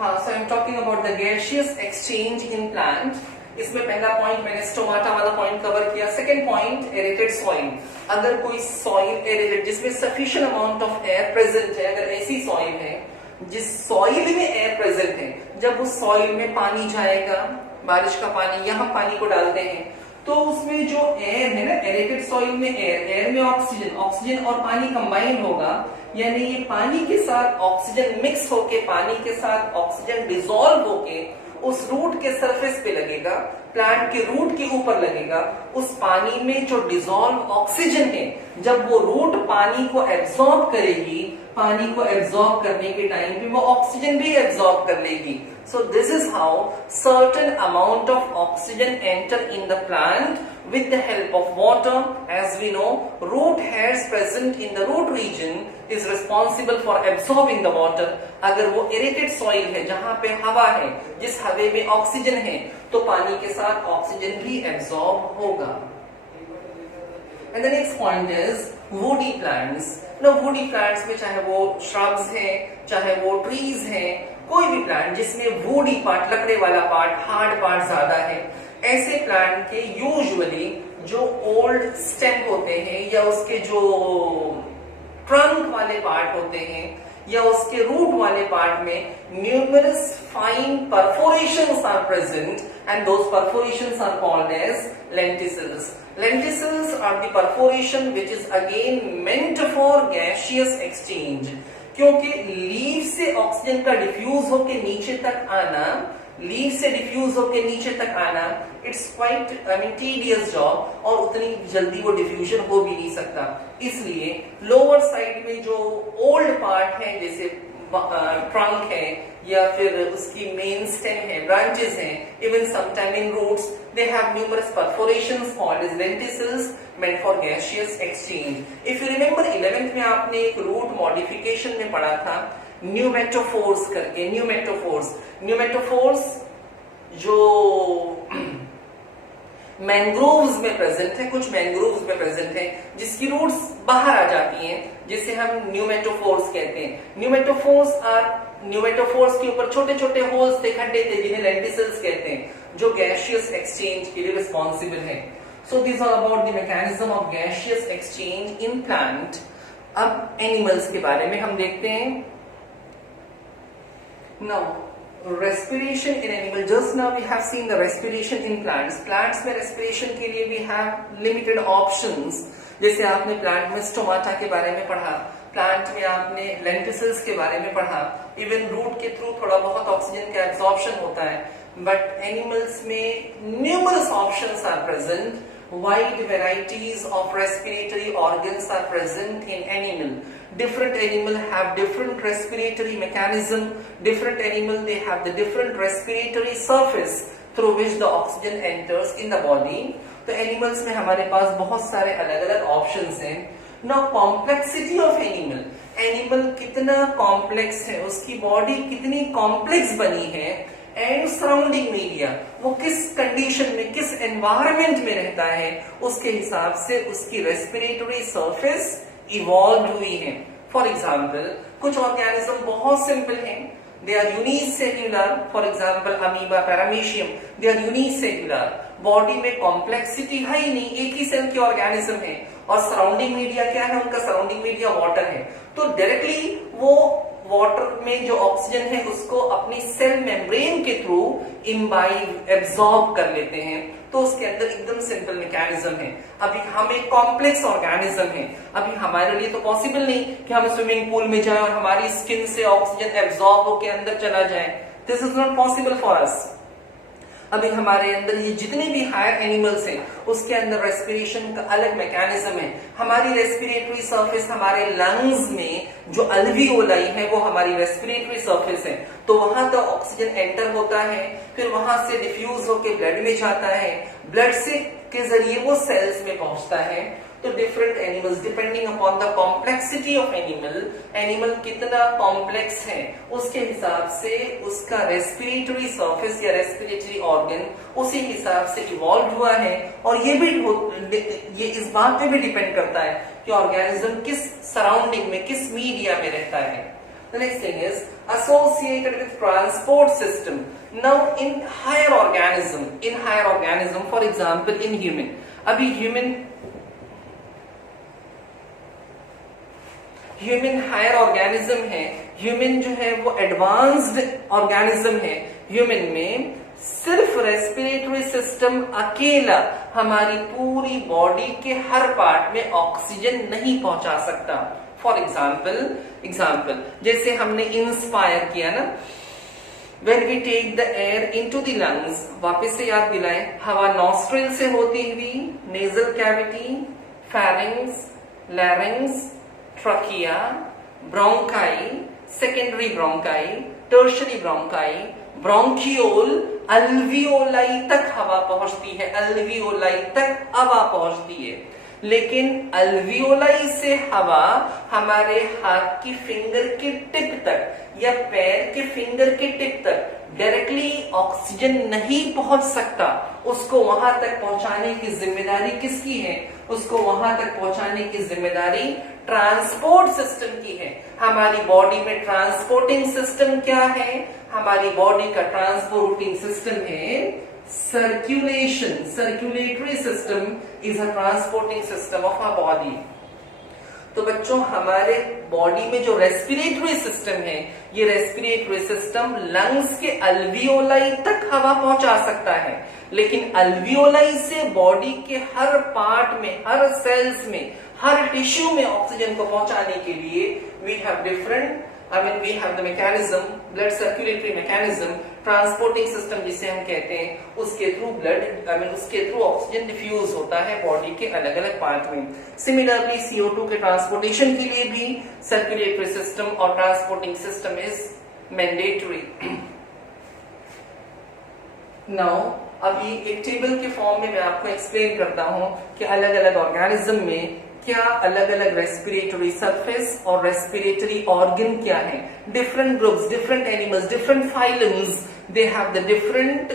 हाँ, so I'm talking about the gaseous exchange in plant. इसमें पहला पॉइंट मैंने स्टोमाटा वाला पॉइंट कवर किया. Second point aerated soil. अगर कोई सॉइल एरेटेड जिसमें sufficient amount of air present है, अगर ऐसी सॉइल है जिस सॉइल में एयर प्रेजेंट है, जब उस सॉइल में पानी जाएगा, बारिश का पानी, यहाँ पानी को डालते हैं तो उसमें जो एयर है ना, एरेटेड सॉइल में एयर में ऑक्सीजन और पानी कंबाइन होगा, यानी ये पानी के साथ ऑक्सीजन मिक्स होके, पानी के साथ ऑक्सीजन डिसॉल्व होके उस रूट के सरफेस पे लगेगा, प्लांट के रूट के ऊपर लगेगा. उस पानी में जो डिसॉल्व ऑक्सीजन है, जब वो रूट पानी को एब्सॉर्ब करेगी, पानी को एब्सॉर्ब करने के टाइम पे वो ऑक्सीजन भी एब्सॉर्ब कर लेगी. So this is how certain amount of oxygen enter in the plant with the help of water. As we know, root hairs present in the root region is responsible for absorbing the water. अगर वो aerated soil है, जहाँ पे हवा है, जिस हवे में ऑक्सीजन है, तो पानी के साथ ऑक्सीजन भी एब्सॉर्ब होगा. And the next point is woody plants. Now woody plants में चाहे वो shrubs हैं, चाहे वो trees हैं, कोई भी प्लांट जिसमें वुडी पार्ट, लकड़े वाला पार्ट, हार्ड पार्ट ज्यादा है, ऐसे प्लांट के यूजुअली जो ओल्ड स्टेम होते हैं या उसके जो ट्रंक वाले पार्ट होते हैं या उसके रूट वाले पार्ट में numerous fine perforations are present and those perforations are called as lenticels. Lenticels are the perforation which is again meant for gaseous exchange. क्योंकि लीव से ऑक्सीजन का डिफ्यूज होके नीचे तक आना, लीव से डिफ्यूज होके नीचे तक आना, इट्स क्वाइट टीडियस जॉब, और उतनी जल्दी वो डिफ्यूजन हो भी नहीं सकता. इसलिए लोअर साइड में जो ओल्ड पार्ट है, जैसे ट्रंक है या फिर उसकी मेन स्टेम है, ब्रांचेस हैं, even sometime in roots, they have numerous perforations called as lenticels meant for gaseous exchange. If you remember 11th में आपने एक रूट मॉडिफिकेशन में पढ़ा था न्यूमेटोफोर्स करके. न्यूमेटोफोर्स जो मैंग्रोव्स में प्रेजेंट है, कुछ मैंग्रोव्स में प्रेजेंट है, जिसकी रूट्स बाहर आ जाती हैं, जिसे हम न्यूमेटोफोर्स कहते हैं. न्यूमेटोफोर्स के ऊपर छोटे छोटे होल्स थे, खड्डे थे, जिन्हें लेंटिसल्स कहते हैं, जो गैसियस एक्सचेंज के लिए रिस्पॉन्सिबल है. So these are about the mechanism of gaseous exchange in plant. अब एनिमल्स के बारे में हम देखते हैं. Now respiration in animal. Just now we have seen the respiration in plants. Plants में respiration के लिए we have limited options. जैसे आपने प्लांट में स्टोमाटा के बारे में पढ़ा, प्लांट में आपने लेंटिसल्स के बारे में पढ़ा, इवन रूट के थ्रू थोड़ा बहुत ऑक्सीजन का एब्जॉर्प्शन होता है. बट एनिमल्स में numerous options are present. Wide varieties of respiratory organs are present in animal. Different animal have different respiratory mechanism. Different animal they have the different respiratory surface through which the oxygen enters in the body. तो animals में हमारे पास बहुत सारे अलग-अलग options हैं. Now complexity of animal. Animal कितना complex है, उसकी body कितनी complex बनी है, एंड सराउंडिंग मीडिया, वो किस कंडीशन में, किस एनवायरमेंट में रहता है, उसके हिसाब से उसकी रेस्पिरेटरी सरफेस इवॉल्व हुई है. फॉर एग्जाम्पल कुछ ऑर्गेनिज्म बहुत सिंपल हैं, they are unicellular. For example amoeba, paramecium, they are unicellular. Body में कॉम्प्लेक्सिटी है ही नहीं, एक ही सेल के ऑर्गेनिज्म है, और सराउंडिंग मीडिया क्या है, उनका सराउंडिंग मीडिया वाटर है. तो डायरेक्टली वो वाटर में जो ऑक्सीजन है उसको अपनी सेल मेम्ब्रेन के थ्रू इम्बाइब, एब्सॉर्ब कर लेते हैं. तो उसके अंदर एकदम सिंपल मैकेनिज्म है. अभी हम एक कॉम्प्लेक्स ऑर्गेनिज्म है, अभी हमारे लिए तो पॉसिबल नहीं कि हम स्विमिंग पूल में जाएं और हमारी स्किन से ऑक्सीजन एब्सॉर्ब होकर अंदर चला जाए. This is not possible for us. अभी हमारे अंदर ये जितने भी हायर एनिमल्स हैं, उसके अंदर रेस्पिरेशन का अलग मैकेनिज्म है. हमारी रेस्पिरेटरी सरफेस, हमारे लंग्स में जो अल्वियोलाई है, वो हमारी रेस्पिरेटरी सरफेस है. तो वहां तक ऑक्सीजन एंटर होता है, फिर वहां से डिफ्यूज होकर ब्लड में जाता है, ब्लड से के जरिए वो सेल्स में पहुंचता है. तो different animals depending upon the complexity of animal कितना कॉम्प्लेक्स है, उसके हिसाब से उसका रेस्पिरेटरी सरफेस या रेस्पिरेटरी ऑर्गन उसी हिसाब से इवॉल्व हुआ है. और ये इस बात पे भी डिपेंड करता है कि ऑर्गेनिज्म किस सराउंडिंग में, किस मीडिया में रहता है. The next thing is a associated with transport system. Now in higher organism, for example in human, अभी ह्यूमन हायर ऑर्गेनिज्म है, ह्यूमन जो है वो एडवांस्ड ऑर्गेनिज्म है। ह्यूमन में सिर्फ रेस्पिरेटरी सिस्टम अकेला हमारी पूरी बॉडी के हर पार्ट में ऑक्सीजन नहीं पहुंचा सकता। फॉर एग्जाम्पल जैसे हमने इंस्पायर किया ना, when we take the air into the lungs, वापस से याद दिलाएं, हवा नॉस्ट्रिल से होती हुई nasal cavity, pharynx, लैरिंग्स, trachea, bronchi, secondary bronchi, tertiary bronchi, bronchiole, alveoli तक हवा पहुंचती है, अल्वियोलाई तक हवा पहुंचती है। लेकिन अल्वियोलाई से हवा हमारे हाथ की फिंगर के टिप तक या पैर के फिंगर के टिप तक डायरेक्टली ऑक्सीजन नहीं पहुंच सकता। उसको वहां तक पहुंचाने की जिम्मेदारी किसकी है? उसको वहां तक पहुंचाने की जिम्मेदारी ट्रांसपोर्ट सिस्टम की है। हमारी बॉडी में ट्रांसपोर्टिंग सिस्टम क्या है? हमारी बॉडी का ट्रांसपोर्टिंग सिस्टम है circulation. Circulatory system is a transporting system of our body. तो बच्चों, हमारे बॉडी में जो रेस्पिरेटरी सिस्टम है, ये रेस्पिरेटरी सिस्टम लंग्स के अल्वियोलाई तक हवा पहुंचा सकता है, लेकिन अल्वियोलाई से बॉडी के हर पार्ट में, हर सेल्स में, हर टिश्यू में ऑक्सीजन को पहुंचाने के लिए we have different, we have the mechanism, blood circulatory mechanism, transporting system जिसे हम कहते हैं, उसके थ्रू उसके थ्रू ऑक्सीजन डिफ्यूज होता है बॉडी के अलग अलग पार्ट में। सिमिलरली CO2 के ट्रांसपोर्टेशन के लिए भी सर्कुलेटरी सिस्टम और transporting system is mandatory. Now अभी एक टेबल के फॉर्म में मैं आपको एक्सप्लेन करता हूं कि अलग अलग ऑर्गेनिज्म में क्या अलग अलग रेस्पिरेटरी सरफेस और रेस्पिरेटरी ऑर्गन क्या है। Different groups, different animals, different phylums, they have the different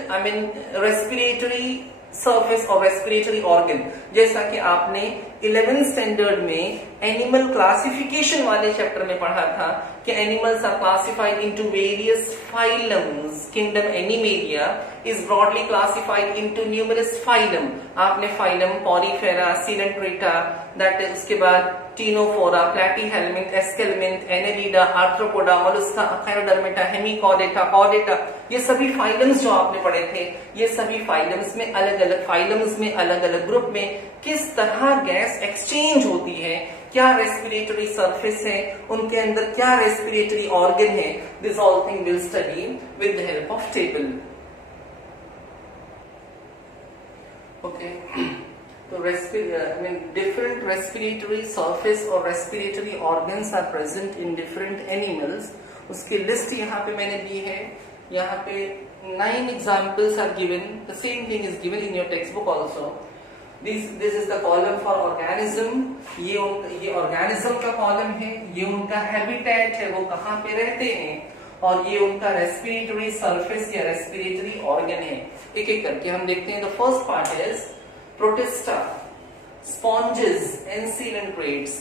respiratory surface और रेस्पिरेटरी ऑर्गन। जैसा कि आपने 11th स्टैंडर्ड में एनिमल क्लासिफिकेशन वाले चैप्टर में पढ़ा था कि animals are classified into various phylums. Kingdom animalia is broadly classified into numerous phylum. आपने phylum porifera, coelenterata, that is उसके बाद ctenophora, platyhelminth, aschelminth, annelida, arthropoda, mollusca, echinodermata, hemichordata, chordata, ये सभी फाइलम्स जो आपने पढ़े थे, ये सभी फाइलम्स में अलग अलग ग्रुप में किस तरह गैस एक्सचेंज होती है, क्या रेस्पिरेटरी सरफेस है, उनके अंदर क्या रेस्पिरेटरी ऑर्गन है, this all thing will study with the help of table. Okay, तो different respiratory surface or respiratory organs are present in different animals. उसकी लिस्ट यहाँ पे मैंने दी है। यहाँ पे 9 examples are given. The same thing is given in your textbook also. This is the column for organism. ये organism का column है, ये उनका habitat है, वो कहाँ पे रहते हैं, और ये उनका respiratory surface या respiratory organ है। एक एक करके हम देखते हैं। The first part is protista, sponges and coelenterates.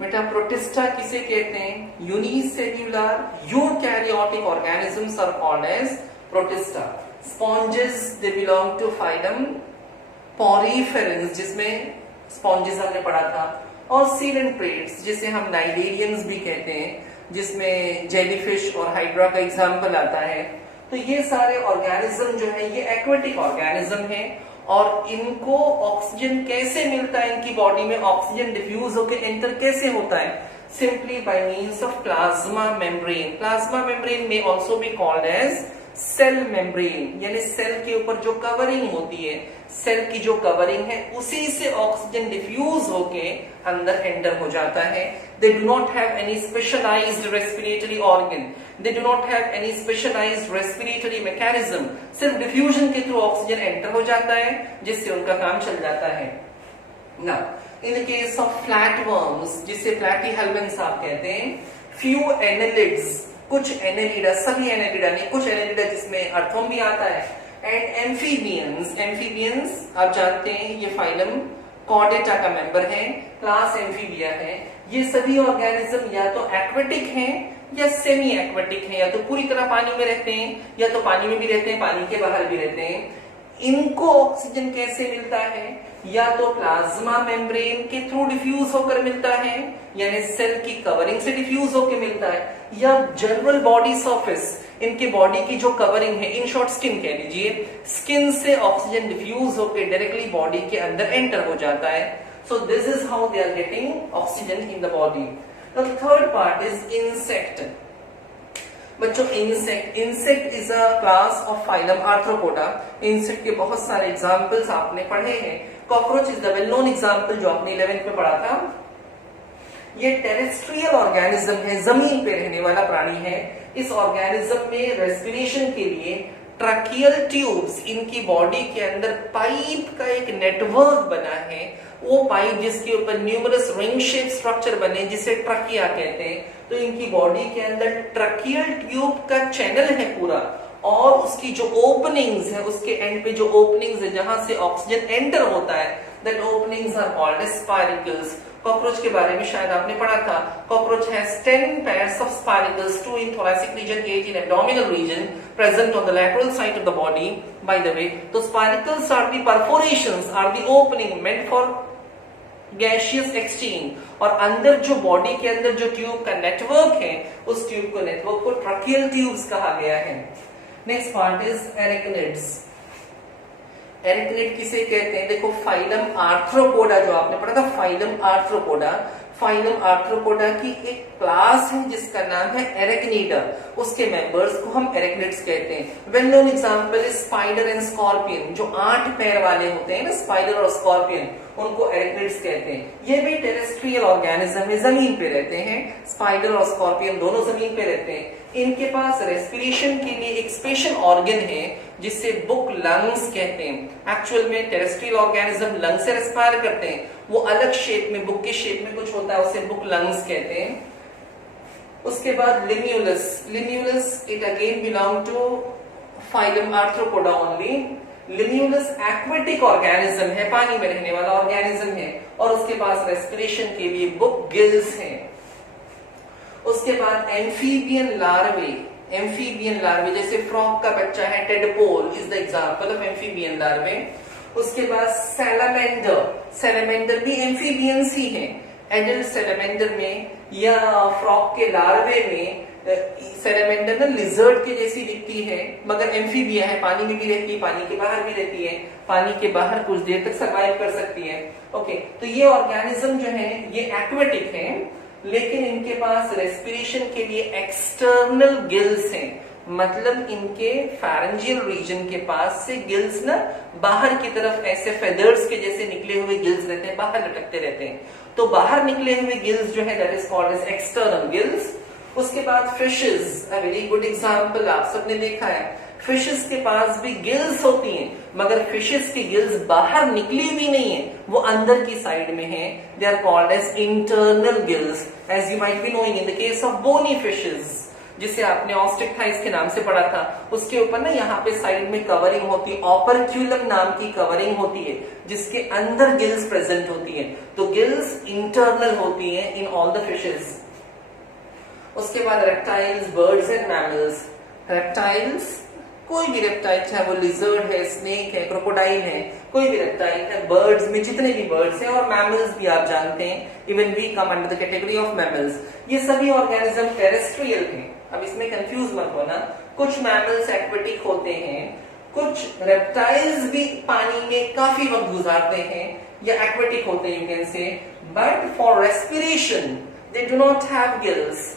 बेटा प्रोटिस्टा किसे कहते हैं? Unicellular eukaryotic organisms are called as protista. Sponges they belong to phylum poriferans, जिसमें स्पॉन्जेस हमने पढ़ा था, और सीलेंट्रेट्स जिसे हम नाइडेरियंस भी कहते हैं, जिसमें जेलीफिश और हाइड्रा का एग्जाम्पल आता है। तो ये सारे ऑर्गेनिज्म जो है ये एक्वेटिक ऑर्गेनिज्म है, और इनको ऑक्सीजन कैसे मिलता है, इनकी बॉडी में ऑक्सीजन डिफ्यूज होकर एंटर कैसे होता है? Simply by means of plasma membrane. Plasma membrane में also be called as cell membrane, यानी सेल के ऊपर जो कवरिंग होती है, सेल की जो कवरिंग है उसी से ऑक्सीजन डिफ्यूज होके अंदर एंटर हो जाता है। They do not have any specialized respiratory organ, they do not have any specialized respiratory mechanism. सिर्फ डिफ्यूजन के थ्रू ऑक्सीजन एंटर हो जाता है, जिससे उनका काम चल जाता है। Now in the case of flatworms, जिसे प्लैटीहेल्मिन्थ्स आप कहते हैं, फ्यू एनेलिड्स, कुछ एनेलिडा, सभी एनेलिडा नहीं, कुछ एनेलिडा जिसमें अर्थवर्म भी आता है, एंड एम्फीबियंस। एम्फीबियंस आप जानते हैं ये फाइलम कॉर्डेटा का मेंबर है, क्लास एम्फीबिया है। ये सभी ऑर्गेनिज्म या तो एक्वेटिक हैं या सेमी एक्वेटिक है, या तो पूरी तरह पानी में रहते हैं या तो पानी में भी रहते हैं, पानी के बाहर भी रहते हैं। इनको ऑक्सीजन कैसे मिलता है? या तो प्लाज्मा मेम्ब्रेन के थ्रू डिफ्यूज होकर मिलता है, यानी सेल की कवरिंग से डिफ्यूज होकर मिलता है, या जनरल बॉडी सरफेस, इनके बॉडी की जो कवरिंग है, इन शॉर्ट स्किन कह लीजिए, स्किन से ऑक्सीजन डिफ्यूज होकर डायरेक्टली बॉडी के अंदर एंटर हो जाता है। So this is how they are getting oxygen in the body. The third part is insect. बच्चों insect is a class of phylum arthropoda. Insect के बहुत सारे एग्जाम्पल्स आपने पढ़े हैं। Cockroach is the well known example जो आपने 11th में पढ़ा था। ये टेरेस्ट्रियल ऑर्गेनिज्म है, जमीन पे रहने वाला प्राणी है। इस ऑर्गेनिज्म में रेस्पिरेशन के लिए ट्रकियल ट्यूब्स, इनकी बॉडी के अंदर पाइप का एक नेटवर्क बना है। वो पाइप जिसके ऊपर न्यूमरस रिंग शेप स्ट्रक्चर बने जिसे ट्रकिया कहते हैं। तो इनकी बॉडी के अंदर ट्रकियल ट्यूब का चैनल है पूरा, और उसकी जो ओपनिंग्स है, उसके एंड पे जो ओपनिंग्स है जहां से ऑक्सीजन एंटर होता है, that openings are called as spiracles. Cockroach के बारे में शायद आपने पढ़ा था। Cockroach has 10 pairs of spiracles, 2 in thoracic region, 8 in abdominal region, present on the lateral side of the body. By the way, so spiracles are the perforations, are the opening meant for gaseous exchange, और अंदर जो body के अंदर जो tube का network है, उस tube को नेटवर्क को ट्रकियल ट्यूब्स कहा गया है। Next part is arachnids. Arachnid किसे कहते हैं? देखो, फाइलम आर्थ्रोपोडा जो आपने पढ़ा था, फाइलम आर्थ्रोपोडा, फाइलम आर्थ्रोपोडा की एक क्लास है जिसका नाम है एरेक्निडा। उसके मेंबर्स को हम एरेक्निड्स कहते हैं। Well known example is spider and scorpion. जो 8 पैर वाले होते हैं ना, स्पाइडर और स्कॉर्पियन, उनको एरेक्निड्स कहते हैं। ये भी टेरेस्ट्रियल ऑर्गेनिज्म है, जमीन पे रहते हैं। स्पाइडर और स्कॉर्पियन दोनों जमीन पे रहते हैं। इनके पास रेस्पिरेशन के लिए एक स्पेशल ऑर्गन है जिसे बुक लंग्स कहते हैं। एक्चुअल में टेरेस्ट्रियल ऑर्गेनिज्म लंग से रेस्पायर करते हैं, वो अलग शेप में, बुक के शेप में कुछ होता है, उसे बुक लंग्स कहते हैं। उसके बाद limulus. Limulus it again belong to phylum arthropoda only. Limulus aquatic organism है, पानी में रहने वाला ऑर्गेनिज्म है, और उसके पास रेस्पिरेशन के लिए बुक गिल्स हैं। उसके बाद एम्फीबियन लार्वे। एम्फीबियन लार्वे जैसे फ्रॉग का बच्चा है, tadpole is the example of amphibian larvae. उसके बाद सैलामेंडर। सैलामेंडर भी एम्फीबियंस ही है। एडल्ट सैलामेंडर में या फ्रॉग के लार्वे में सैलामेंडर ना लिजर्ड के जैसी दिखती है, मगर एम्फीबिया है, पानी में भी रहती है, पानी के बाहर भी रहती है, पानी के बाहर कुछ देर तक सर्वाइव कर सकती है। ओके, तो ये ऑर्गेनिज्म जो है ये एक्वेटिक है, लेकिन इनके पास रेस्पिरेशन के लिए एक्सटर्नल गिल्स हैं। मतलब इनके फैरेंजियल रीजन के पास से गिल्स ना बाहर की तरफ ऐसे फेदर्स के जैसे निकले हुए गिल्स रहते हैं, बाहर लटकते रहते हैं। तो बाहर निकले हुए गिल्स जो है that is called as external gills. उसके बाद fishes, a very good example, आप सबने देखा है, फिशेस के पास भी गिल्स होती हैं, मगर फिशेस की गिल्स बाहर निकली भी नहीं है, वो अंदर की साइड में है। They are called as internal gills, as you might be knowing in the case of bony fishes, जिसे आपने ऑस्ट्रिक्टाइस के नाम से पढ़ा था। उसके ऊपर ना यहाँ पे साइड में कवरिंग होती है, ऑपरक्यूलम नाम की कवरिंग होती है, जिसके अंदर गिल्स प्रेजेंट होती है। तो गिल्स इंटरनल होती है इन ऑल द फिशेस। उसके बाद reptiles, birds and mammals. Reptiles, कोई भी रेप्टाइल, चाहे वो लिजर्ड है, स्नेक है, क्रोकोडाइल है, कोई भी रेप्टाइल है। बर्ड्स में जितने भी बर्ड्स हैं, और मैमल्स भी आप जानते हैं, even we come under the category of mammals. ये सभी ऑर्गेनिज्म टेरेस्ट्रियल हैं। अब इसमें कंफ्यूज मत होना, कुछ मैमल्स एक्वेटिक होते हैं, कुछ रेप्टाइल्स भी पानी में काफी वक्त गुजारते हैं या एक्वेटिक होते हैं, you can say, but for respiration they do not have gills.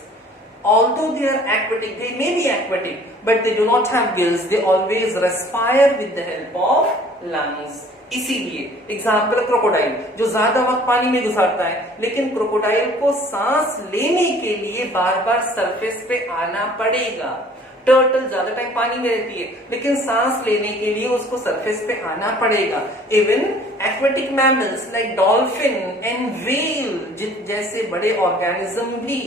Although they are aquatic, they may be aquatic, but they do not have gills. They always respire with the help of lungs. इसीलिए example crocodile, जो ज्यादा वक्त पानी में गुजारता है, लेकिन crocodile को सांस लेने के लिए बार बार सरफेस पे आना पड़ेगा। टर्टल ज्यादा टाइम पानी में रहती है, लेकिन सांस लेने के लिए उसको सरफेस पे आना पड़ेगा। Even aquatic mammals like dolphin and whale जैसे बड़े ऑर्गेनिज्म भी,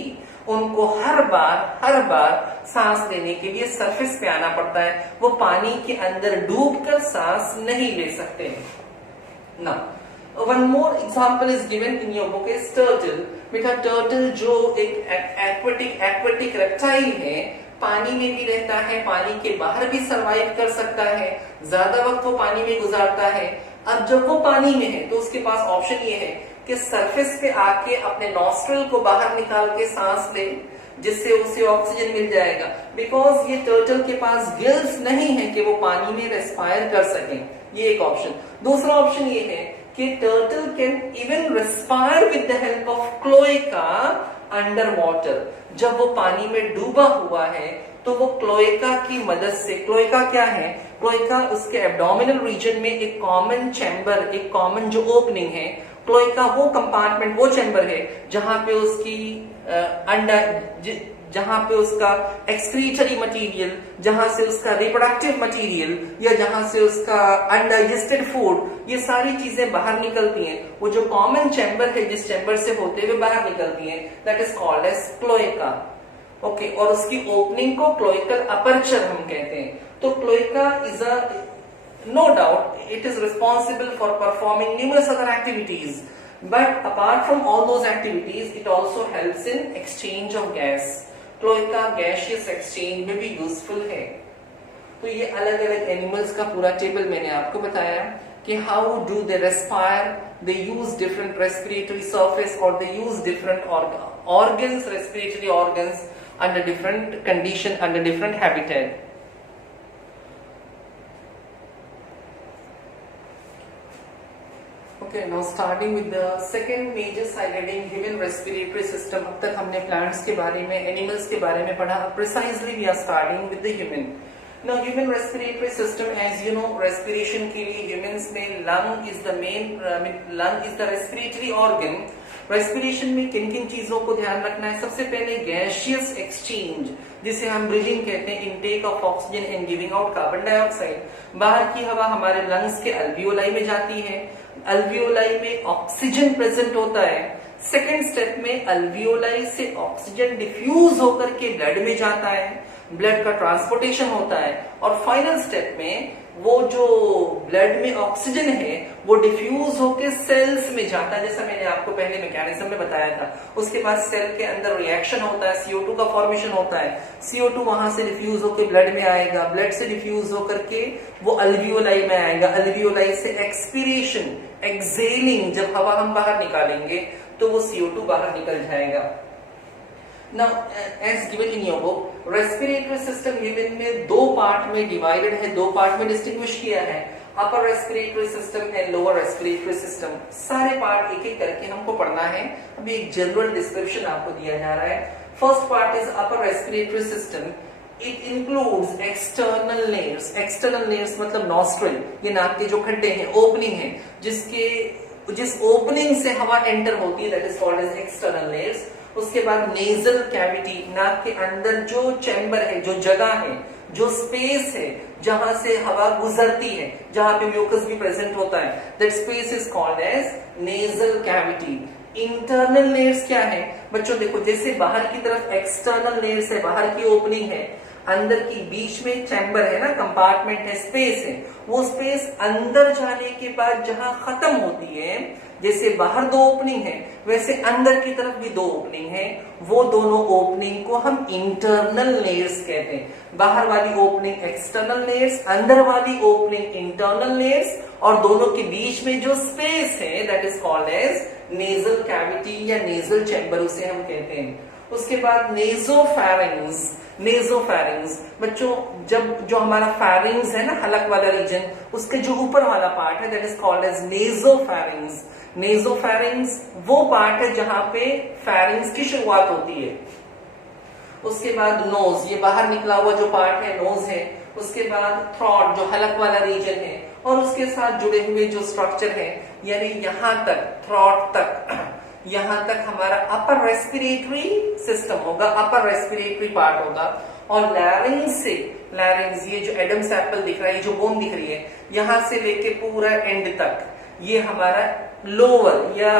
उनको हर बार सांस लेने के लिए सरफेस पे आना पड़ता है। वो पानी के अंदर डूबकर सांस नहीं ले सकते। ना one more example is given in your book is turtle. बेटा टर्टल जो एक एक्वेटिक रेप्टाइल है, पानी में भी रहता है, पानी के बाहर भी सरवाइव कर सकता है, ज्यादा वक्त वो पानी में गुजारता है। अब जब वो पानी में है तो उसके पास ऑप्शन ये है कि सरफेस पे आके अपने नॉस्ट्रल को बाहर निकाल के सांस ले, जिससे उसे ऑक्सीजन मिल जाएगा। बिकॉज ये टर्टल के पास गिल्स नहीं है कि वो पानी में रेस्पायर कर सके, ये एक ऑप्शन। दूसरा ऑप्शन ये है कि turtle can even respire with the help of cloaca under water. जब वो पानी में डूबा हुआ है तो वो क्लोएका की मदद से, क्लोएका क्या है, क्लोएका उसके एब्डोमिनल रीजन में एक कॉमन चैम्बर, एक कॉमन जो ओपनिंग है, क्लोएका वो कंपार्टमेंट, वो चैम्बर है जहां पे उसकी जहां पे उसका एक्सक्रीटरी मटेरियल, जहां से उसका रिप्रोडक्टिव मटेरियल या जहां से उसका अनडाइजेस्टेड फूड, ये सारी चीजें बाहर निकलती हैं। वो जो कॉमन चैम्बर है जिस चैम्बर से होते हुए बाहर निकलती हैं, that is called as cloaca. Okay, और उसकी ओपनिंग को क्लोइकल अपर्चर हम कहते हैं। तो cloaca is a, no doubt it is responsible for performing numerous other activities, but apart from all those activities it also helps in exchange of gas. Cloaca gaseous exchange में भी useful है। तो ये अलग अलग एनिमल्स का पूरा table मैंने आपको बताया कि how do they respire, they use different respiratory surface और they use different organs, respiratory organs under different condition, under different habitat. Okay, now starting with the second major side heading, human respiratory system. अब तक हमने plants के बारे में, animals के बारे में पढ़ा. Precisely we are starting with the human. Now human respiratory system, as you know, respiration के लिए humans में lung is the main, lung is the respiratory organ. Respiration में किन किन चीजों को ध्यान रखना है? सबसे पहले gaseous exchange, जिसे हम ब्रीदिंग कहते हैं, intake of oxygen and giving out carbon dioxide. बाहर की हवा हमारे लंग्स के अल्वियोलाई में जाती है, अल्वियोलाई में ऑक्सीजन प्रेजेंट होता है। सेकेंड स्टेप में अल्वियोलाई से ऑक्सीजन डिफ्यूज होकर के ब्लड में जाता है, ब्लड का ट्रांसपोर्टेशन होता है, और फाइनल स्टेप में वो जो ब्लड में ऑक्सीजन है वो डिफ्यूज होकर सेल्स में जाता है, जैसा मैंने आपको पहले मैकेनिज्म में बताया था। उसके बाद सेल के अंदर रिएक्शन होता है, CO2 का फॉर्मेशन होता है, CO2 वहां से डिफ्यूज होकर ब्लड में आएगा, ब्लड से डिफ्यूज होकर के वो अल्वियोलाई में आएगा, अल्वियोलाई से एक्सपीरेशन, एक्सेलिंग, जब हवा हम बाहर निकालेंगे तो वो CO2 बाहर निकल जाएगा। Now, as given in your book, respiratory system human में दो पार्ट में डिवाइडेड है, दो पार्ट में डिस्टिंग्विश किया है, upper respiratory system and lower respiratory system. सारे पार्ट एक एक करके हमको पढ़ना है। अभी एक जनरल डिस्क्रिप्शन आपको दिया जा रहा है। First part is upper respiratory system. It includes external layers. External layers मतलब नॉस्ट्रल, ये नाक के जो खड्डे हैं, ओपनिंग है, जिस ओपनिंग से हवा एंटर होती है, that is called as external layers. उसके बाद नेजल कैविटी, नाक के अंदर जो चैम्बर है, जो जगह है, जो स्पेस है जहां से हवा गुजरती है, जहां पे म्यूकस भी प्रेजेंट होता है, that space is called as nasal cavity. Internal layers क्या है बच्चों? देखो, जैसे बाहर की तरफ एक्सटर्नल लेयर्स है, बाहर की ओपनिंग है, अंदर की बीच में चैम्बर है ना, कंपार्टमेंट है, स्पेस है, वो स्पेस अंदर जाने के बाद जहां खत्म होती है, जैसे बाहर दो ओपनिंग है वैसे अंदर की तरफ भी दो ओपनिंग है, वो दोनों ओपनिंग को हम इंटरनल लेयर्स कहते हैं। बाहर वाली ओपनिंग एक्सटर्नल लेयर्स, अंदर वाली ओपनिंग इंटरनल लेयर्स, और दोनों के बीच में जो स्पेस है that is called as nasal cavity या नेजल चैम्बर, उसे हम कहते हैं। उसके बाद नेजोफैरिंग्स। नेजोफैरिंग्स बच्चों, जब जो हमारा फैरिंग्स है ना, हलक वाला रीजन, उसके जो ऊपर वाला पार्ट है दैट इज कॉल्ड एज नेजोफैरिंग्स। नेजोफैरिंग्स वो पार्ट है जहां पे फैरिंग्स की शुरुआत होती है। उसके बाद नोज, ये बाहर निकला हुआ जो पार्ट है नोज है। उसके बाद थ्रॉट, जो हलक वाला रीजन है, और उसके साथ जुड़े हुए जो स्ट्रक्चर है, यानी यहां तक, थ्रॉट तक, यहां तक हमारा अपर रेस्पिरेटरी सिस्टम होगा, अपर रेस्पिरेटरी पार्ट होगा। और लैरिंग्स से, लैरिंग्स, ये जो एडम्स एप्पल दिख रहा है, ये जो बोन दिख रही है, यहां से लेके पूरा एंड तक, ये हमारा लोअर या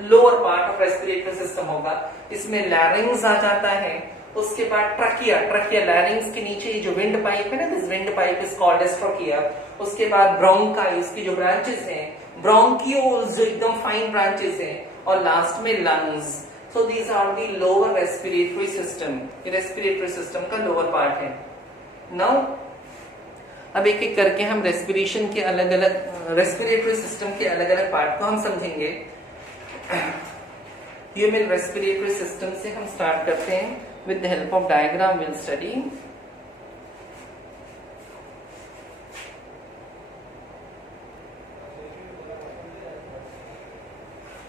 lower part of respiratory system होगा। इसमें लैरिंग्स आ जाता है। उसके बाद ट्रकिया, ट्रकिया लैरिंग्स के नीचे जो विंड पाइप है ना, this wind pipe is called as trachea. उसके बाद ब्रोंकाई, इसकी जो ब्रांचेस हैं, ब्रोंकियोल्स जो एकदम फाइन ब्रांचेस हैं, और लास्ट में lungs. So these are the lower respiratory system. ये respiratory system का lower part है. Now अब एक एक करके हम रेस्पिरेशन के अलग अलग रेस्पिरेटरी सिस्टम के अलग अलग पार्ट को हम समझेंगे. ह्यूमन रेस्पिरेटरी सिस्टम से हम स्टार्ट करते हैं. With the help of diagram will study.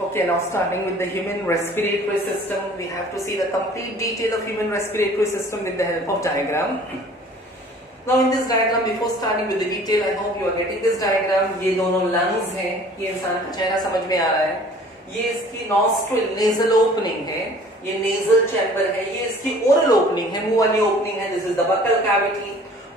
Okay, now starting with the human respiratory system, we have to see the complete detail of human respiratory system with the help of diagram. Now in this diagram, before starting with the detail, I hope you are getting this diagram. ये दोनों lungs हैं, ये इंसान का चेहरा समझ में आ रहा है. ये इसकी nostril nasal opening है, ये nasal chamber है, ये इसकी oral opening है, मुंह वाली opening है. This is the buccal cavity.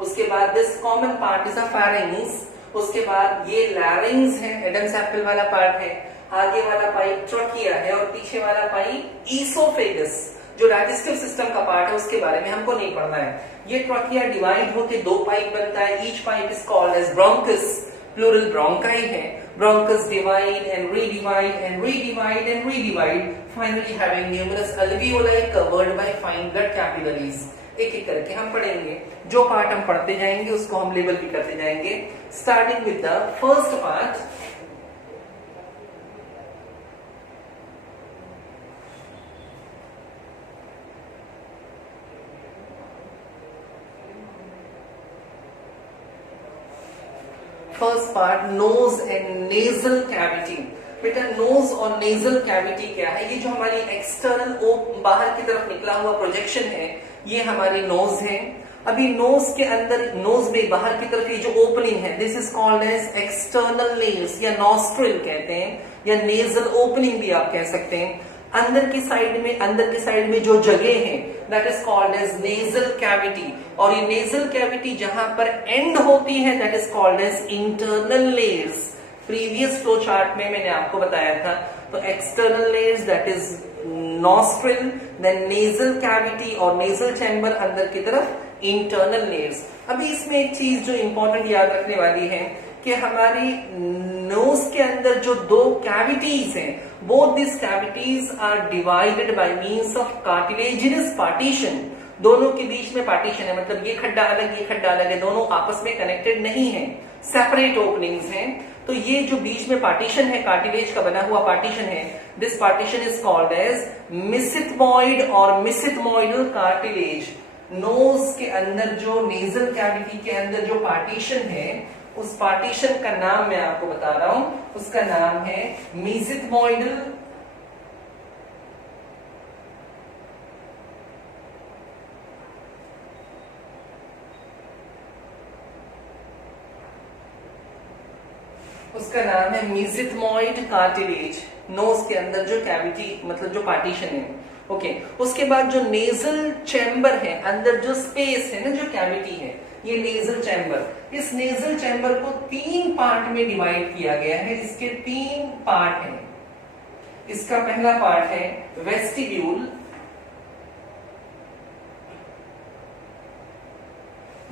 उसके बाद this common part is a pharynx. उसके बाद ये larynx है, Adam's apple वाला part है. आगे वाला पाइप ट्रकिया है और पीछे वाला पाइप ईसोफेगस, जो डाइजेस्टिव सिस्टम का पार्ट है, उसके बारे में हमको नहीं पढ़ना है. ये ट्रकिया डिवाइड होके दो पाइप बनता है. Each pipe is called as bronchus, plural bronchi है. Bronchus divide and redivide and redivide and redivide, finally having numerous alveoli covered by fine blood capillaries. एक एक करके हम पढ़ेंगे. जो पार्ट हम पढ़ते जाएंगे उसको हम लेबल भी करते जाएंगे. Starting with the first part. First part nose and nasal cavity. बेटा नोज और नेजल कैविटी क्या है? ये जो हमारी एक्सटर्नल बाहर की तरफ निकला हुआ प्रोजेक्शन है, ये हमारी नोज है. अभी नोज के अंदर, नोज में बाहर की तरफ ये जो ओपनिंग है, this is called as external nails या नॉस्ट्रिल कहते हैं, या नेजल ओपनिंग भी आप कह सकते हैं. अंदर की साइड में जो जगह है, that is called as nasal cavity. और ये नेजल कैविटी जहां पर एंड होती है, that is called as internal layers. Previous flow chart में मैंने आपको बताया था. तो external layers that is nostril, then nasal cavity और नेजल चैम्बर, अंदर की तरफ इंटरनल लेयर्स. अभी इसमें एक चीज जो इंपॉर्टेंट याद रखने वाली है कि हमारी नोज के अंदर जो दो कैविटीज हैं, both these cavities are divided by means of cartilaginous partition. दोनों के बीच में पार्टीशन है, मतलब ये खड्डा अलग ये खड्डा अलग है, दोनों आपस में कनेक्टेड नहीं है, सेपरेट ओपनिंग्स हैं. तो ये जो बीच में पार्टीशन है, कार्टिलेज का बना हुआ पार्टीशन है, this partition is called as mesethmoid और मिसिथमॉइडल कार्टिलेज. नोज के अंदर जो नेजल कैविटी के अंदर जो पार्टीशन है, उस पार्टीशन का नाम मैं आपको बता रहा हूं. उसका नाम है मेसिथमॉइडल मेसिथमॉइड कार्टिलेज. नोज के अंदर जो कैविटी मतलब जो पार्टीशन है. ओके. उसके बाद जो नेजल चैम्बर है, अंदर जो स्पेस है ना, जो कैविटी है, ये नेजल चैम्बर. इस नेजल चैम्बर को तीन पार्ट में डिवाइड किया गया है. इसके तीन पार्ट हैं. इसका पहला पार्ट है वेस्टिब्यूल,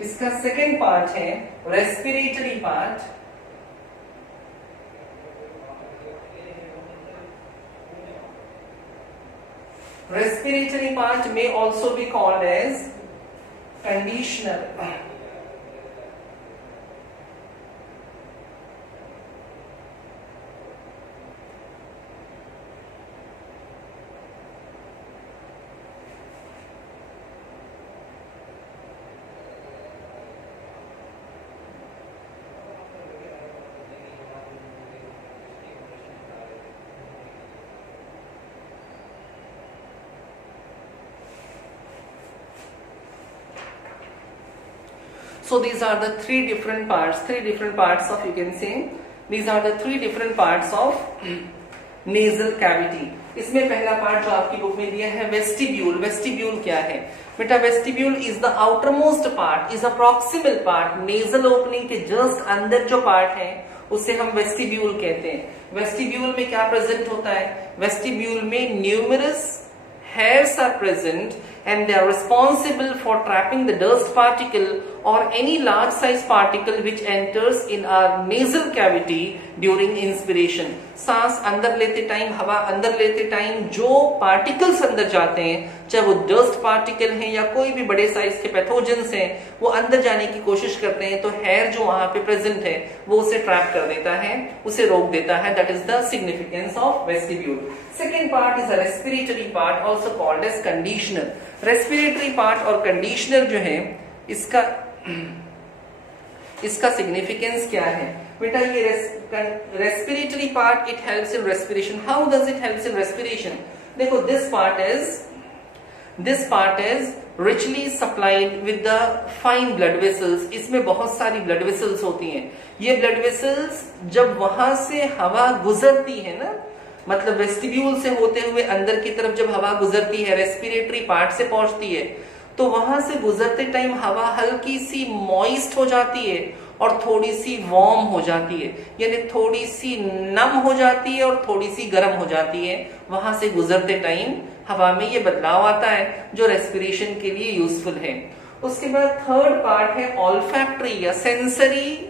इसका सेकंड पार्ट है respiratory part, respiratory part may also be called as conditioner. So these are the three different parts of, you can say, these are the three different parts of nasal cavity. इसमें पहला part जो आपकी book में दिया है vestibule. Vestibule क्या है बेटा? Vestibule is the outermost part, is a proximal part. Nasal opening के जस्ट अंदर जो पार्ट है उसे हम वेस्टिब्यूल कहते हैं. वेस्टिब्यूल में क्या प्रेजेंट होता है? वेस्टिब्यूल में numerous hairs are present and they are responsible for trapping the dust particle or any large size particle which enters in our nasal cavity during inspiration. सांस अंदर लेते टाइम, हवा अंदर लेते टाइम जो पार्टिकल्स अंदर जाते हैं, चाहे वो डस्ट पार्टिकल हैं या कोई भी बड़े साइज के पैथोजेंस हैं, वो अंदर जाने की कोशिश करते हैं, तो हेयर जो वहां पे प्रेजेंट है वो उसे ट्रैप कर देता है, उसे रोक देता है. That is the significance of vestibule. Second part is a respiratory part, also called as conditioner. Respiratory part और कंडीशनर जो है, इसका सिग्निफिकेंस क्या है बेटा? ये respiratory part, it helps in respiration. How does it helps in respiration? देखो, this part is richly supplied with the fine blood vessels. इसमें बहुत सारी blood vessels होती हैं. ये blood vessels जब वहां से हवा गुजरती है ना, मतलब वेस्टिब्यूल से होते हुए अंदर की तरफ जब हवा गुजरती है, रेस्पिरेटरी पार्ट से पहुंचती है, तो वहां से गुजरते टाइम हवा हल्की सी मॉइस्ट हो जाती है और थोड़ी सी वार्म हो जाती है, यानी थोड़ी सी नम हो जाती है और थोड़ी सी गर्म हो जाती है. वहां से गुजरते टाइम हवा में ये बदलाव आता है जो रेस्पिरेशन के लिए यूजफुल है. उसके बाद थर्ड पार्ट है ऑल्फैक्टरी या सेंसरी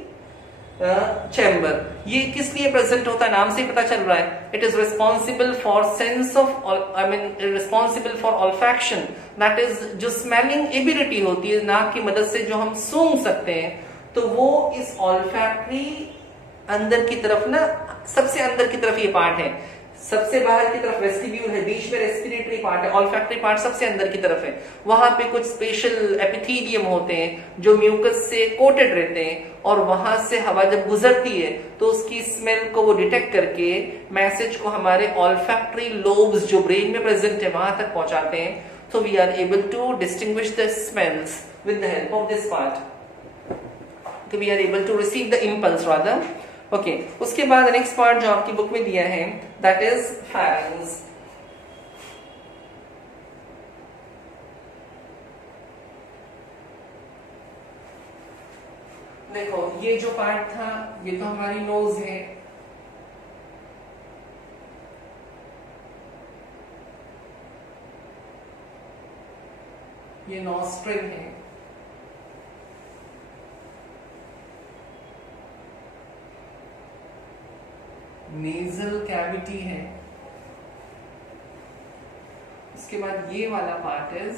चैम्बर. ये किस लिए प्रेजेंट होता है? नाम से पता चल रहा है. It is responsible for sense of, responsible for olfaction. That is जो स्मेलिंग एबिलिटी होती है नाक की मदद से जो हम सूंघ सकते हैं, तो वो इस ऑल्फैक्टरी अंदर की तरफ ना, सबसे अंदर की तरफ ये पार्ट है. सबसे बाहर की तरफ वेस्टिब्यूल है, बीच में रेस्पिरेटरी पार्ट है, ऑल्फैक्टरी पार्ट सबसे अंदर की तरफ है. वहां पे कुछ स्पेशल एपिथेलियम होते हैं जो म्यूकस से कोटेड रहते हैं, और वहां से हवा जब गुजरती है तो उसकी स्मेल को वो डिटेक्ट करके मैसेज को हमारे ऑल्फैक्टरी लोब्स जो ब्रेन में प्रेजेंट है वहां तक पहुंचाते हैं. So we are able to distinguish the smells with the help of this part. So we are able to receive the impulse rather. Okay. उसके बाद नेक्स्ट पार्ट जो आपकी बुक में दिया है, that is pharynx. देखो, ये जो पार्ट था ये तो हमारी नोज है. ये नॉस्ट्रिल है. नेजल कैविटी है. उसके बाद ये वाला पार्ट इज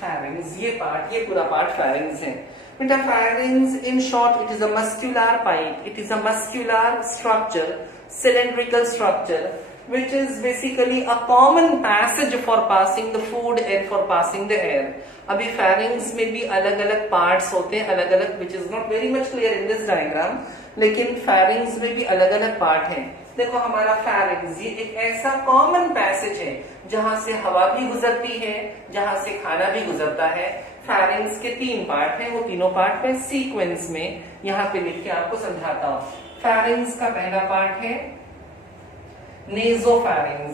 pharynx. ये पूरा पार्ट pharynx है. बेटा, pharynx in short it is a muscular pipe. It is a muscular structure, cylindrical structure, which is basically a common passage for passing the food and for passing the air. अभी pharynx में भी अलग अलग parts होते हैं, अलग अलग, which is not very much clear in this diagram, लेकिन pharynx में भी अलग अलग part हैं. देखो, हमारा pharynx ये एक ऐसा common passage है जहां से हवा भी गुजरती है, जहां से खाना भी गुजरता है. pharynx के 3 पार्ट हैं, वो तीनों पार्ट में सीक्वेंस में यहाँ पे लिख के आपको समझाता हूँ. pharynx का पहला पार्ट है nasopharynx.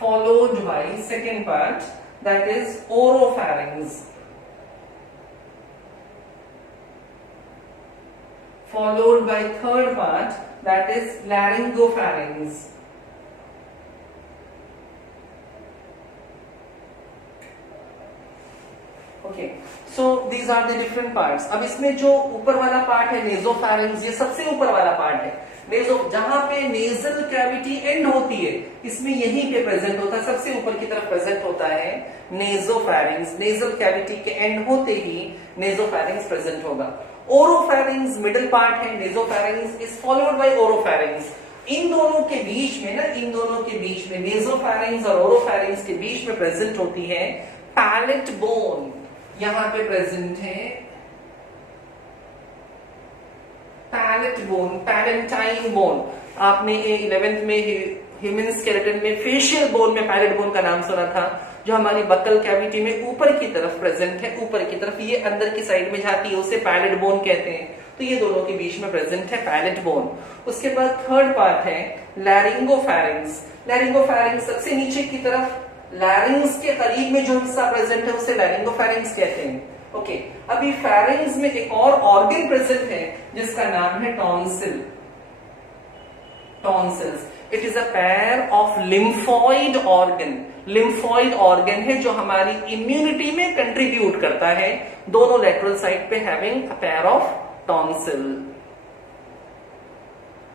Followed by second part, that is oropharynx. Followed by third part, that is laryngopharynx. Okay, so these are the different parts. अब इसमें जो ऊपर वाला पार्ट है nasopharynx, ये सबसे ऊपर वाला पार्ट है. जहां पे नेजल कैविटी एंड होती है, इसमें यहीं पे प्रेजेंट होता है, सबसे ऊपर की तरफ प्रेजेंट होता है नेजोफैरिंग्स. नेजल कैविटी के एंड होते ही नेजोफैरिंग्स प्रेजेंट होगा. ओरोफैरिंग्स मिडिल पार्ट है. नेजोफैरिंग्स इज फॉलोड बाय ओरोफैरिंग्स. इन दोनों के बीच में नेजोफैरिंग्स और ओरोफैरिंग्स के बीच में प्रेजेंट होती है पैलेट बोन. यहां पे प्रेजेंट है पैलेट बोन, पैलेंटाइन बोन. आपने 11th में ह्यूमन स्केलेटन में फेशियल बोन में पैलेट बोन का नाम सुना था, जो हमारी बकल कैविटी में ऊपर की तरफ प्रेजेंट है. ऊपर की तरफ ये अंदर की साइड में जाती है, उसे पैलेट बोन कहते हैं. तो ये दोनों के बीच में प्रेजेंट है पैलेट बोन. उसके बाद थर्ड पार्ट है लैरिंगोफैरिंग्स. लैरिंगोफैरिंग्स सबसे नीचे की तरफ, लैरिंग्स के करीब में जो हिस्सा प्रेजेंट है उसे लैरिंगोफैरिंग्स कहते हैं. ओके अभी फेरेंज में एक और ऑर्गन प्रेजेंट है जिसका नाम है tonsil. Tonsils it is a pair of lymphoid organ. Lymphoid organ है जो हमारी इम्यूनिटी में कंट्रीब्यूट करता है, दोनों लेटरल साइड पे having a pair of tonsil.